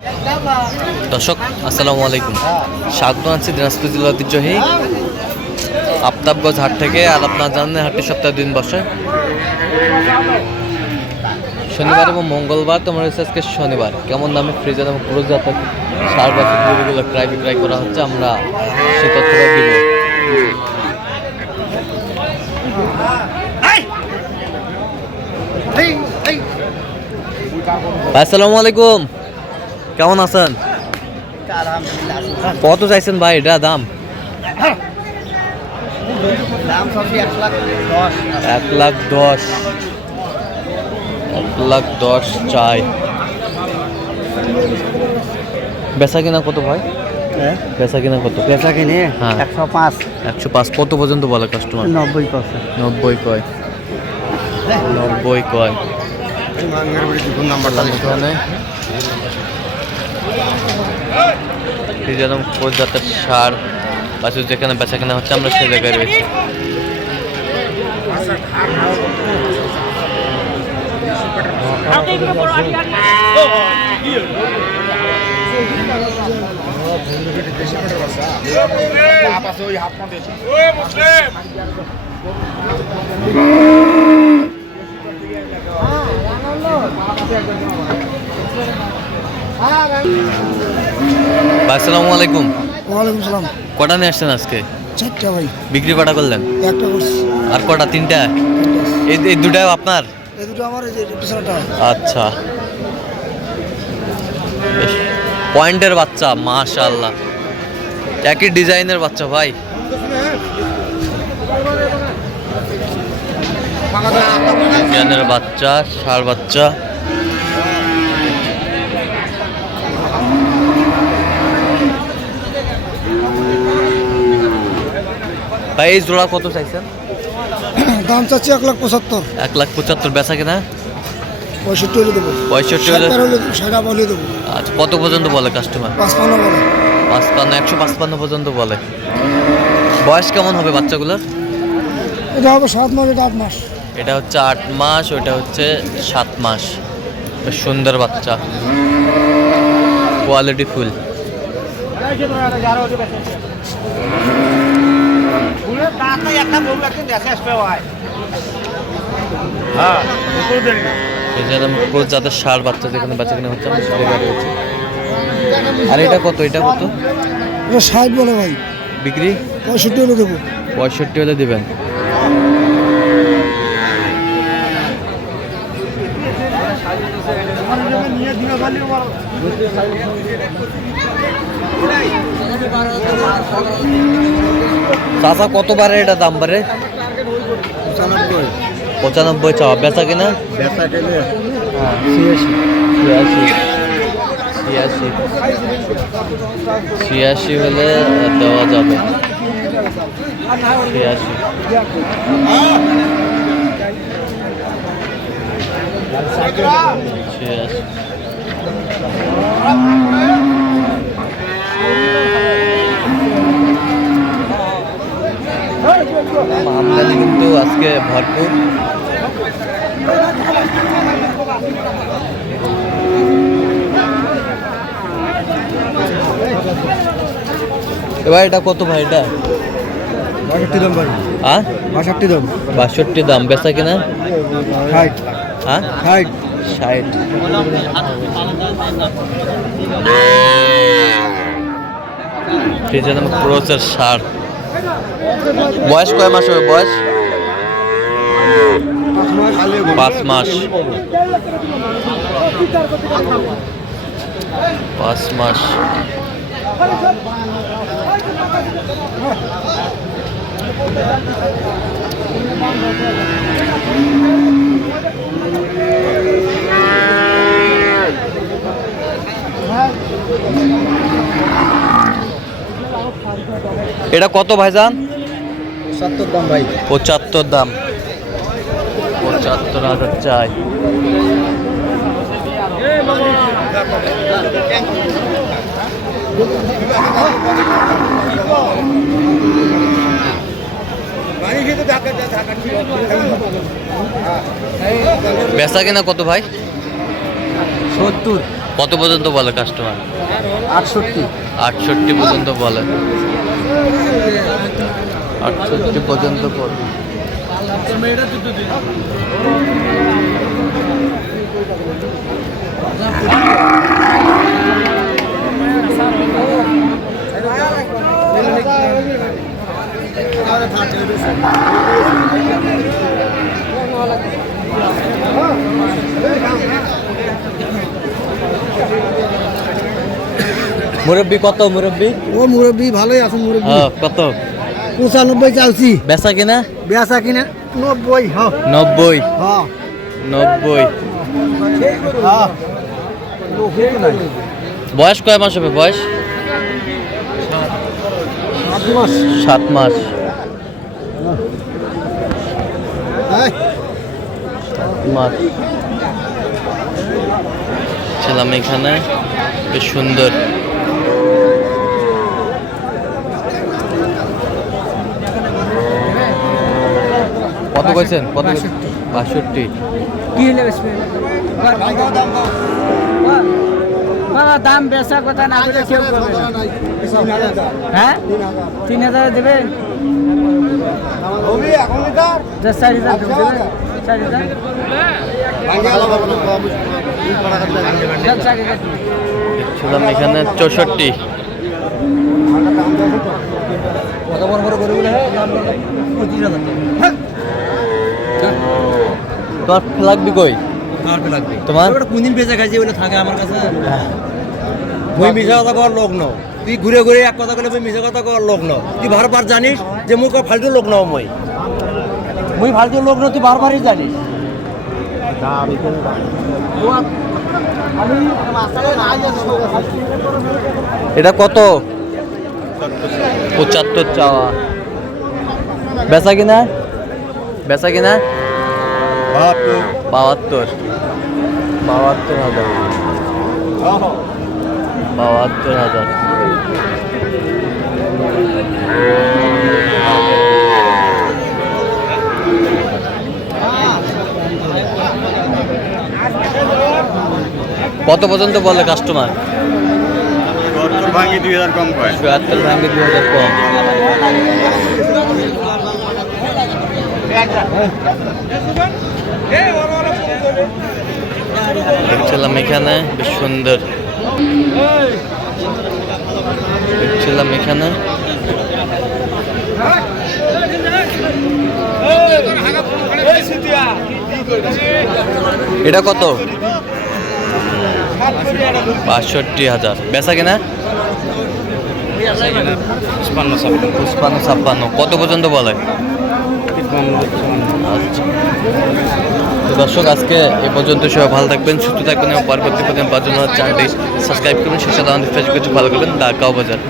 দর্শক আসসালামু আলাইকুম, স্বাগত আছি দিনাজপুর জেলার ঐতিহ্যবাহী আফতাবগঞ্জ হাট থেকে। আর আপনারা জানেন হাটটি সপ্তাহে 2 দিন বসে, শনিবার এবং মঙ্গলবার। তোমার হচ্ছে আজকে শনিবার। কেমন দামে ফ্রিজের এবং পুরো জাতের সার বা গরুগুলো ক্রয় বিক্রয় করা হচ্ছে, আমরা সে তথ্যটা দিব। আসসালামু আলাইকুম, কেমন আছেন? কত চাইছেন ভাই এটা দাম? 1,10,000 1,10,000 চাই। বেচা কিনা কত ভাই? বেচা কিনা কত? বেচা কিনে হ্যাঁ 105 105। কত পর্যন্ত বলে কাস্টমার? 90 কয়। 90 কয়। যেরকম জাতের সার বাছুর যেখানে বেচা কেনা হচ্ছে, আমরা সেই জায়গায় রয়েছি। আসসালামু আলাইকুম। ওয়ালাইকুম সালাম। কটা নিয়ে আসছেন আজকে? 4টা ভাই। বিক্রি কটা করলেন? একটা করছি। আর কটা? 3টা। এই দুটাও আপনার? এই দুটো আমার, এই যে পিছনটা। আচ্ছা, বেশ পয়েন্টের বাচ্চা, মাশাআল্লাহ। একই ডিজাইনের বাচ্চা ভাই। ডিজাইনের বাচ্চা, ষাঁড় বাচ্চা। ভাই এই জোড়া কত চাইছেন? দাম চাচ্ছি 1,75,000। 1,75,000। বেচা কিনা 65 হলে দেবো। 65 হলে। সেটা বলে দেবো। আচ্ছা, কত পর্যন্ত বলে কাস্টমার? 55 বলে। 55, 155 পর্যন্ত বলে। বয়স কেমন হবে বাচ্চাগুলোর? এটা হবে 7 মাস, এটা 8 মাস। এটা হচ্ছে 8 মাস, ওইটা হচ্ছে 7 মাস। বেশ সুন্দর বাচ্চা, কোয়ালিটি ফুল। যাদের ষাঁড় বাচ্চা যেখানে বাচ্চা কিনা হচ্ছে, আমরা সেটা রয়েছে। আর এটা কত? এটা কত? এটা 60 বলে ভাই। বিক্রি 65 হলে দেবো। 65 হলে দেবেন। চাচা কত বারে এটা দাম বাড়ে? 95 চাওয়া। বেচা কিনা? 86 হলে দেওয়া যাবে। 86। আমদানি কিন্তু আজকে ভরপুর। এবার এটা কত ভাই? এটা 62 দাম ভাই। হ্যাঁ 62 দাম। 62 দাম। বেচা কিনা? 60। হ্যাঁ 60। ক্রোচের ষাঁড়। বয়স কয় মাস হবে? বয়স 5 মাস। 5 মাস। এটা কত ভাইজান? 75 দাম ভাই। 75 দাম। 75,000 চাই। বেচা কিনা কত ভাই? 70। কত পর্যন্ত বলে কাস্টমার? 68। 68 পর্যন্ত বলে। 68 পর্যন্ত বলে। মুরব্বি কত মুরব্বি? ও মুরব্বী ভালোই আছে মুরব্বী। হ্যাঁ কত? 95 চালছি। বেচা কিনা? বেচা কিনা 90। হ্যাঁ 90। হ্যাঁ 90। হ্যাঁ। বয়স কয় মাস হবে বয়স? 7 মাস। 7 মাস। এই মাছ ছিলাম এখানে, বেশ সুন্দর। কত কইছেন? কত? 62। কি হলে বেচবে বাবা? দাম বেচা কথা না বলে কেউ করবে না। হ্যাঁ 3000 দেবেন? যা 4000 দেবেন। 4000 ছিলাম এখানে 64। কত বড় বড় গরু গুলো? 25,000। তোমার লাগবে কই? লাগবে তোমার? কোনদিন বেচা খাইছে বলে থাকে আমার কাছে। মুই মিশা কথা কর লোক ন, তুই ঘুরে ঘুরে এক কথা বলে মিশা কথা কর লোক ন। তুই বারবার জানিস যে মুই ফালতু লোক ন, মুই ফালতু লোক ন, তুই বারবারই জানিস। এটা কত? 75 চাওয়া। বেচা কিনা? বেচা কিনা? 72। 72,000। 72,000। কত পর্যন্ত বলে কাস্টমার? 72 ভাঙি 2000 কম কয়। 72 ভাঙে 2000 কম। দেখছিলাম এখানে, বেশ সুন্দর। দেখছিলাম এখানে এটা কত? 65,000। বেচা কিনা? 55-56। কত পর্যন্ত বলে? আচ্ছা। তো দর্শক, আজকে এ পর্যন্ত সবাই ভালো থাকবেন, সুস্থ থাকবেন এবং পরবর্তী প্রতিদিন পাওয়ার জন্য চ্যানেলটি সাবস্ক্রাইব করবেন। সেই সাথে আমাদের ফেসবুকে ফলো করবেন। ঢাকা বাজার।